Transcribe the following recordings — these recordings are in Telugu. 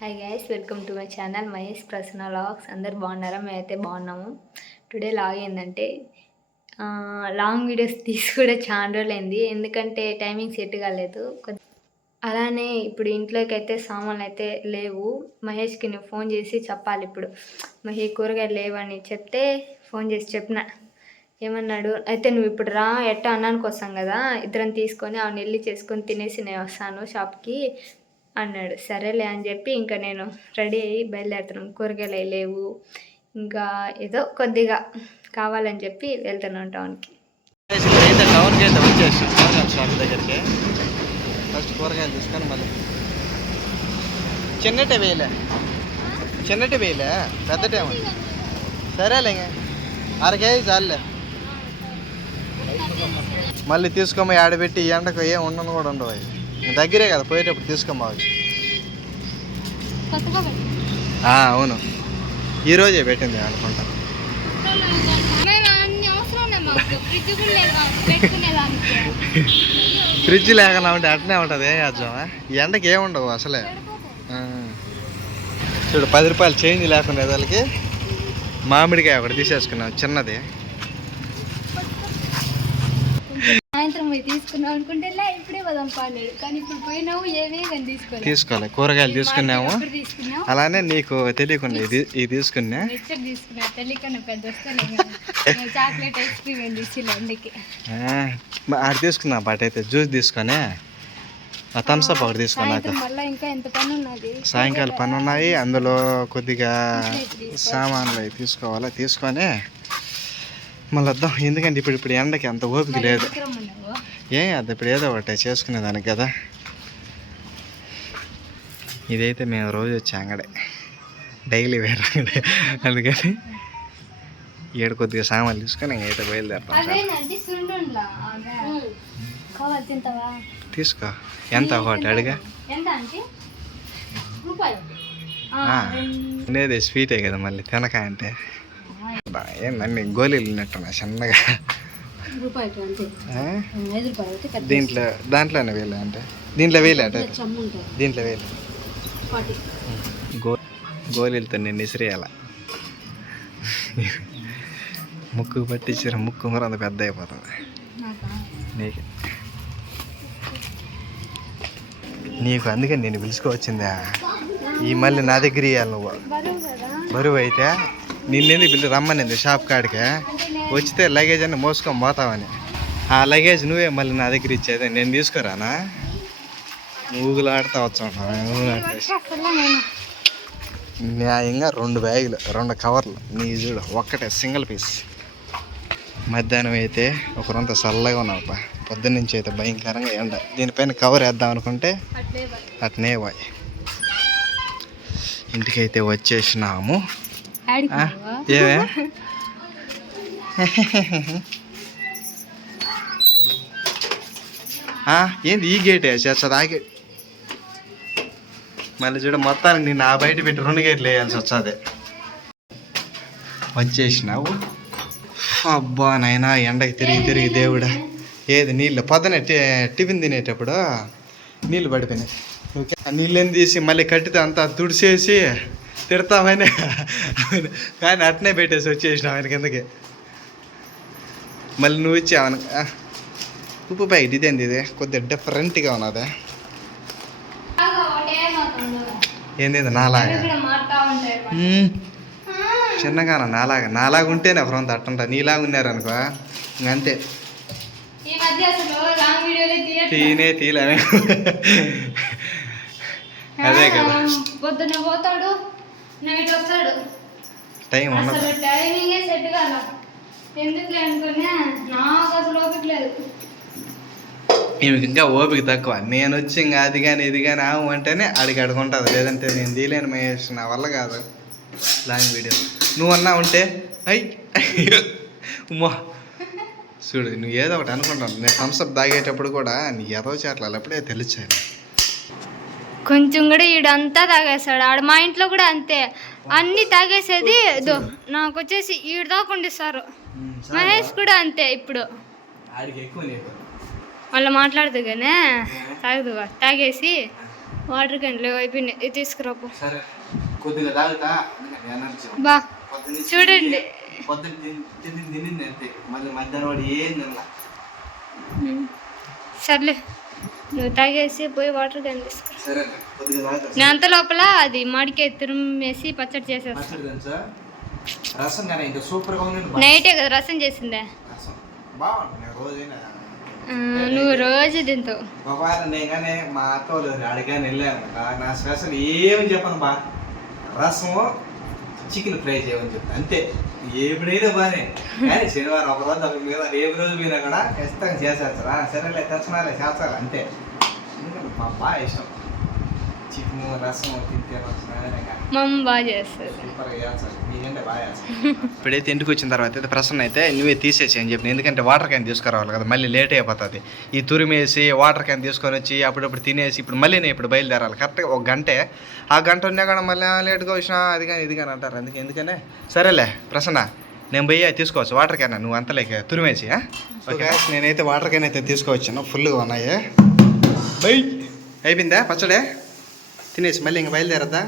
Hi guys welcome to my channel Mahesh Prasanna vlogs అందరు బాగున్నారా? మేమైతే బాగున్నాము. టుడే లాగ్ ఏంటంటే లాంగ్ వీడియోస్ తీసి కూడా చాలా రోజులైంది. ఎందుకంటే టైమింగ్ సెట్ కాలేదు. కొద్ది- అలానే ఇప్పుడు ఇంట్లోకి అయితే సామాన్లు అయితే లేవు. మహేష్కి నేను ఫోన్ చేసి చెప్పాలి ఇప్పుడు. మహేష్ కూరగాయలు లేవని చెప్తే ఫోన్ చేసి చెప్పిన. ఏమన్నాడు? అయితే నువ్వు ఇప్పుడు రా ఎట్టా అన్నానికి వస్తాం కదా. ఇద్దరం తీసుకొని ఆవిడ వెళ్ళి చేసుకొని తినేసి నేను వస్తాను షాప్కి అన్నాడు. సరేలే అని చెప్పి ఇంకా నేను రెడీ అయ్యి బయలుదేరుతున్నాం. కూరగాయలు లేవు. ఇంకా ఏదో కొద్దిగా కావాలని చెప్పి వెళ్తున్నాం టౌన్కి. టౌన్కి అయితే కూరగాయల షాప్ దగ్గరికి. ఫస్ట్ కూరగాయలు తీసుకొని మళ్ళీ. చిన్నటే వేయలే చిన్నటి వేయలే పెద్దటేమో సరేలే అర కేజీ చాలులే. మళ్ళీ తీసుకోమో ఆడబెట్టి ఎండకు ఏం ఉండను కూడా ఉండవు దగ్గరే కదా పోయేటప్పుడు తీసుకోమావచ్చు. అవును. ఈరోజే పెట్టింది అనుకుంటా. ఫ్రిడ్జ్ లేకుండా ఉంటే అట్నే ఉంటుంది ఏం చేద్దామా ఎండకి ఏముండవు అసలే. చూడు పది రూపాయలు చేంజ్ లేకుండా వాళ్ళకి మామిడికాయ ఒకటి తీసేసుకున్నాం చిన్నది. సాయంత్రం పోయి తీసుకున్నాం అనుకుంటే ఇప్పుడే పదాం పాడాడు కానీ ఇప్పుడు పోయినావు ఏవే కానీ తీసుకోలేదు తీసుకోవాలి కూరగాయలు తీసుకున్నాము. అలానే నీకు తెలియకుండా ఇది ఇది తీసుకున్నా. మిక్చర్ తీసుకున్నా తెలియకన్నా పెద్ద వస్తాను చాక్లెట్ ఐస్ క్రీమ్ ఏం తీసిలే అందుకే. ఆడ తీసుకున్నా బట్ అయితే జ్యూస్ తీసుకొని. ఆ థమ్స్అప్ ఒకటి తీసుకున్నాక సాయంకాలం పని ఉన్నాయి అందులో కొద్దిగా సామాన్లు అవి తీసుకోవాలి తీసుకొని. మళ్ళీ వద్దాం ఎందుకంటే ఇప్పుడు ఇప్పుడు ఎండకి అంత ఓపిక లేదు. ఏం అది ఇప్పుడు ఏదో ఒకటి చేసుకునేదానికి కదా. ఇదైతే మేము రోజు వచ్చే అంగడే డైలీ వేరే అంగడే అందుకని ఏడు కొద్దిగా సామాన్లు తీసుకొని ఇంకైతే బయలుదేరుతాం తీసుకో. ఎంత ఒకటి అడిగా. తినేది స్వీటే కదా మళ్ళీ. తినకాయ అంటే. ఏందండి గోళీలు ఉన్నట్టున్నా చిన్నగా దీంట్లో దాంట్లోనే వేలే అంటే? దీంట్లో వేలే అంటే? దీంట్లో వేలే. గో గోళీలతో నేను ఇసిరేయాల. ముక్కు పట్టించిన ముక్కు మరి అంత పెద్ద అయిపోతుంది. నీకు? నీకు. అందుకని నేను పిలుచుకోవచ్చిందా? ఈ మళ్ళీ నా దగ్గర ఇవ్వాలి నువ్వు. బరువు అయితే నిన్నేంది పిల్లి రమ్మనింది షాప్ కాడికి? వచ్చితే లగేజ్ అన్ని మోసుకొని పోతావని. ఆ లగేజ్ నువ్వే మళ్ళీ నా దగ్గర ఇచ్చేది నేను తీసుకురానా? ఊగులాడుతా వచ్చాను న్యాయంగా రెండు బ్యాగులు రెండు కవర్లు నీ చూడు ఒక్కటే సింగిల్ పీస్. మధ్యాహ్నం అయితే ఒకరంతా చల్లగా ఉన్నావు పొద్దున్న నుంచి అయితే భయంకరంగా ఎండ. దీనిపైన కవర్ వేద్దాం అనుకుంటే అట్నే బాయ్ ఇంటికైతే వచ్చేసినాము. ఏమే? ఏంది ఈ గేటే చేస్తుంది ఆ గేట్ మళ్ళీ చూడ మొత్తానికి నిన్ను ఆ బయట పెట్టి రెండు గేట్లు వేయాల్సి వచ్చాది వచ్చేసినావు? అబ్బా నాయనా ఎండకి తిరిగి తిరిగి దేవుడా. ఏది నీళ్ళు? పొద్దునే టిఫిన్ తినేటప్పుడు నీళ్ళు పడిపోయినాయి. ఓకే. ఆ నీళ్ళని తీసి మళ్ళీ కట్టితే అంతా తుడిచేసి తిడతామని కానీ అట్నే పెట్టేసి వచ్చేసినాం ఆయన కిందకి. మళ్ళీ నువ్వు ఇచ్చి అవన ఉప్పు ప్యాకెట్ ఇదేంది ఇది? కొద్దిగా డిఫరెంట్గా ఉన్నది. ఏంది నాలాగా. చిన్నగా నాలాగా? నాలాగా ఉంటేనే ఫ్రంట్ అట్టుంటా నీలాగా ఉన్నారు అనుకో ఇంకంతే తీనే తీలే అదే కదా. పొద్దున్న పోతాడు. నైట్ వస్తాడు. టైం ఉండదు. అసలు టైమింగే సెట్ కాల. ఎందుకులే అనుకున్నా? నాకు అసలు ఓపిక లేదు. ఈమెకి ఇంకా ఓపిక తక్కువ. నేను వచ్చి ఇంకా అది కానీ ఇది కానీ ఆవు అంటేనే అడిగి అడుగుంటుంది. లేదంటే నేను తీలేను మహేష్. నా వల్ల కాదు. లాంగ్ వీడియో నువ్వు అన్నా ఉంటే అయ్ ఉమ్మా చూడు నువ్వు ఏదో ఒకటి అనుకుంటాను. నేను థమ్స్అప్ తాగేటప్పుడు కూడా నీ ఎదో చేట్ల అప్పుడే తెలిసాను కొంచెం కూడా ఈడంతా తాగేస్తాడు. ఆడ మా ఇంట్లో కూడా అంతే. అన్ని తాగేసేది ఇదో నాకు వచ్చేసి ఈడు దాకా ఉండిస్తారు. మహేష్ కూడా అంతే ఇప్పుడు. వాళ్ళు మాట్లాడుతూ కానీ తాగదు తాగేసి వాటర్ క్యాన్లు అయిపోయినాయి ఇది తీసుకురాపు. సరే. బా. చూడండి. సర్లే. నువ్వు తాగేసి పోయి వాటర్ తీసుకురా నేను అంత లోపల అది మామిడికాయ తురుమేసి పచ్చడి చేసేస్తా రసం కానీ ఇంకా ఉంది నైటే కదా రసం చేసిందే. నువ్వు రోజు తింటావు. ఒకవేళ నేను కానీ మా అత్త వాళ్ళు అడిగాని వెళ్ళాను కదా, నా స్పెషల్ ఏమని చెప్పను బా. రసము చికెన్ ఫ్రై చేయమని చెప్తాను అంతే. ఎప్పుడైనా బాగానే కానీ శనివారం ఒక రోజు ఒక మీద ఏ రోజు పోయినా కూడా ఖచ్చితంగా చేసేస్తారా? సరేలే తెచ్చనాలే చేస్తారు అంతే. ఎందుకంటే మా బాగా ఇష్టం. చికెన్ రసం తింటే మా అమ్మ బాగా చేస్తుంది ఇప్పుడైతే ఇంటికి వచ్చిన తర్వాత అయితే ప్రసన్న అయితే నువ్వే తీసేసి అని చెప్పిన. ఎందుకంటే వాటర్ క్యాన్ తీసుకురావాలి కదా మళ్ళీ లేట్ అయిపోతుంది. ఈ తురిమేసి వాటర్ క్యాన్ తీసుకొని వచ్చి అప్పుడప్పుడు తినేసి ఇప్పుడు మళ్ళీ నేను ఇప్పుడు బయలుదేరాలి. కరెక్ట్గా ఒక గంటే. ఆ గంట ఉన్నా కూడా మళ్ళీ లేట్గా వచ్చినా అది కానీ ఇది కానీ అంటారు. అందుకే ఎందుకనే? సరేలే ప్రసన్న నేను పోయి అది తీసుకోవచ్చు. వాటర్ క్యాన్ నువ్వు అంతలేక తురిమేసి ఓకే నేనైతే వాటర్ క్యాన్ అయితే తీసుకువచ్చాను ఫుల్గా ఉన్నాయి. బై. అయిపోయిందా? పచ్చడే? తినేసి మళ్ళీ ఇంక బయలుదేరద్దా?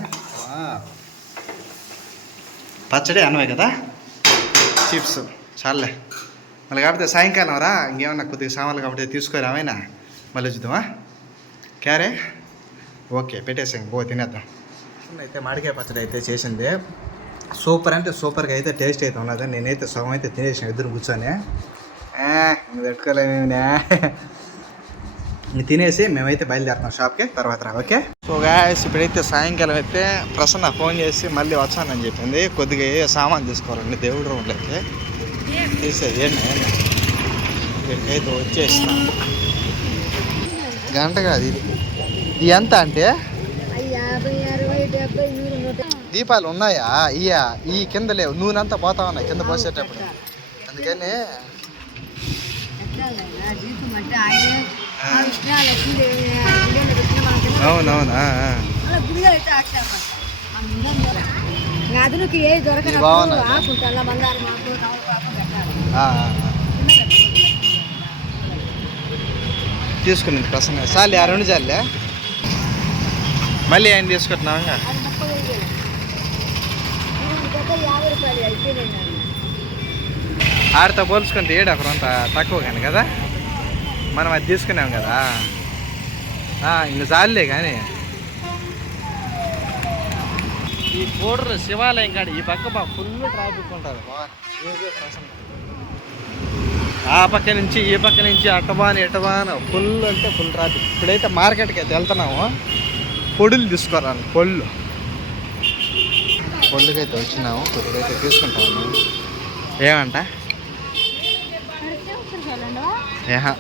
పచ్చడి అన్నమే కదా? చిప్స్ చాలే మళ్ళీ కాబట్టి సాయంకాలం రా ఇంకేమన్నా కొద్దిగా సామాన్లు కాబట్టి తీసుకురామైనా మళ్ళీ చూద్దామా? క్యారే? ఓకే పెట్టేసాం పో తినేద్దాం. అయితే మామిడికాయ పచ్చడి అయితే చేసింది. సూపర్ అంటే సూపర్గా అయితే టేస్ట్ అయితే ఉన్నది. నేనైతే సగం అయితే తినేసాను ఇద్దరు కూర్చొని. ఇంక తినేసి మేమైతే బయలుదేరుతాం షాప్కి తర్వాత రా ఓకే? సో గాయస్ ఇప్పుడైతే సాయంకాలం అయితే ప్రసన్న ఫోన్ చేసి మళ్ళీ వచ్చానని చెప్పింది. కొద్దిగా ఏ సామాన్ తీసుకోవాలండి దేవుడు రూమ్లోకి తీసేది ఏంటి ఇక్కడికైతే వచ్చేసిన. గంట కాదు ఇది. ఇది ఎంత అంటే? దీపాలు ఉన్నాయా? ఇయ్యా ఈ కింద లేవు. నూనెంతా పోతా ఉన్నాయి కింద పోసేటప్పుడు. అందుకని అవునవును ఆ, ఆ. అదునికి ఏ ఇది దొరకనప్పుడు బాగున్నది. ఆకుంటా బంగారం ఆకు తమలపాకు పెట్టాలి ఆ, ఆ, ఆ. తీసుకుని ప్రసన్న చాలే ఆ రెండు చాలే మళ్ళీ ఆయన తీసుకుంటున్నాం. ఆడితో పోల్చుకుంటే ఏడు అక్కడంత తక్కువ కానీ కదా మనం అది తీసుకున్నాం కదా ఇంక చాలులే కానీ. ఈ కోడరు శివాలయం కాడ ఈ పక్క ఫుల్ ట్రాఫిక్ ఉంటుంది. ఆ పక్క నుంచి ఈ పక్క నుంచి అటబాన్ ఇటబాన్ ఫుల్ అంటే ఫుల్ ట్రాఫిక్ ఇప్పుడైతే మార్కెట్కి అయితే వెళ్తున్నాము. పొడులు తీసుకోరాను పొళ్ళు. పొళ్ళుకైతే వచ్చినాము కొద్దిగైతే తీసుకుంటాము. ఏమంట? ఏహా.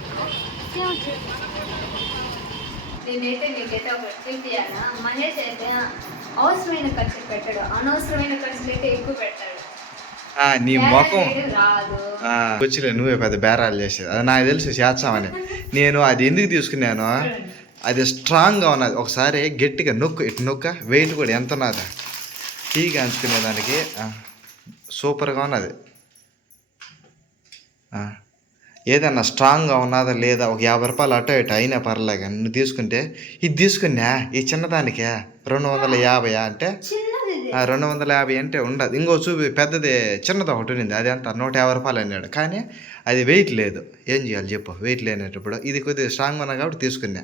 నేనైతే మీకైతే ఒక ట్రిప్ ఇవ్వాలా మహేష్ అయితే అవసరమైన ఖర్చులు పెట్టాడు. అనవసరమైన ఖర్చులు అయితే ఎక్కువ పెట్టాడు నీ ముఖం. వచ్చిలే నువ్వే పెద్ద బేరాలు చేసేది. అది నాకు తెలుసు చేస్తామని నేను అది ఎందుకు తీసుకున్నాను అది స్ట్రాంగ్గా ఉన్నది. ఒకసారి గట్టిగా నొక్కు ఇటు నొక్క వెయిట్ కూడా ఎంత ఉన్నది. టీగా అంచుకునే దానికి సూపర్గా ఉన్నది. ఏదన్నా స్ట్రాంగ్గా ఉన్నదా లేదా ఒక యాభై రూపాయలు అటో ఇటు అయినా పర్లేదు కానీ నువ్వు తీసుకుంటే ఇది తీసుకున్నా ఈ చిన్నదానికే రెండు వందల యాభై అంటే? రెండు వందల యాభై అంటే ఉండదు. ఇంకో చూపి పెద్దది చిన్నది ఒకటి ఉంది అది అంత నూట యాభై రూపాయలు అన్నాడు. కానీ అది వెయిట్ లేదు. ఏం చేయాలి చెప్పు? వెయిట్ లేనప్పుడు. ఇది కొద్దిగా స్ట్రాంగ్ ఉన్నా కాబట్టి తీసుకున్నా.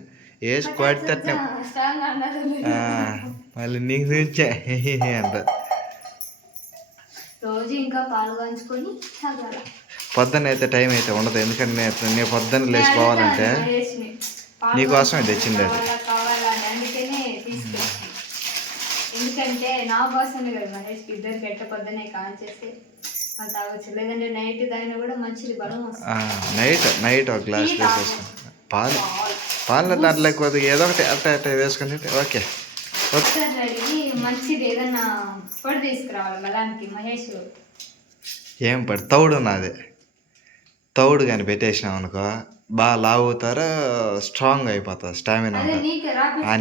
స్ట్రాంగ్ అన్నారు ఆ, మళ్ళీ నీకు చూచే అంట రోజు ఇంకా పాలు పంచుకొని పొద్దున్న అయితే టైం అయితే ఉండదు. ఎందుకంటే నేను నేను పొద్దున్న లేచిపోవాలంటే నీకోసమే తెచ్చింది అది. ఎందుకంటే నా కోసమే కదా మహేష్ ఇద్దరు పెట్ట పొద్దునే కాల్ చేసి తాగొచ్చు. లేదంటే నైట్ తాగినా కూడా మంచిది బలం నైట్ నైట్ ఒక గ్లాస్ టీ వేసేస్తాను పాలు. పాలు. దాంట్లో కొద్దిగా ఏదో ఒకటి అట్ట అట్ట వేసుకుని ఓకే. మంచిది ఏదన్నా పొడి తీసుకురావాలి మహేష్. ఏం పడి? తౌడు నాది. తౌడు కానీ పెట్టేసినాం అనుకో బాగా లావు అవుతారు స్ట్రాంగ్ అయిపోతుంది స్టామినా.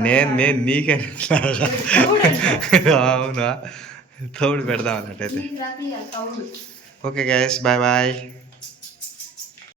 నేను నేను నీకే అవునా? తౌడు పెడదాం అన్నట్టయితే. Okay guys bye bye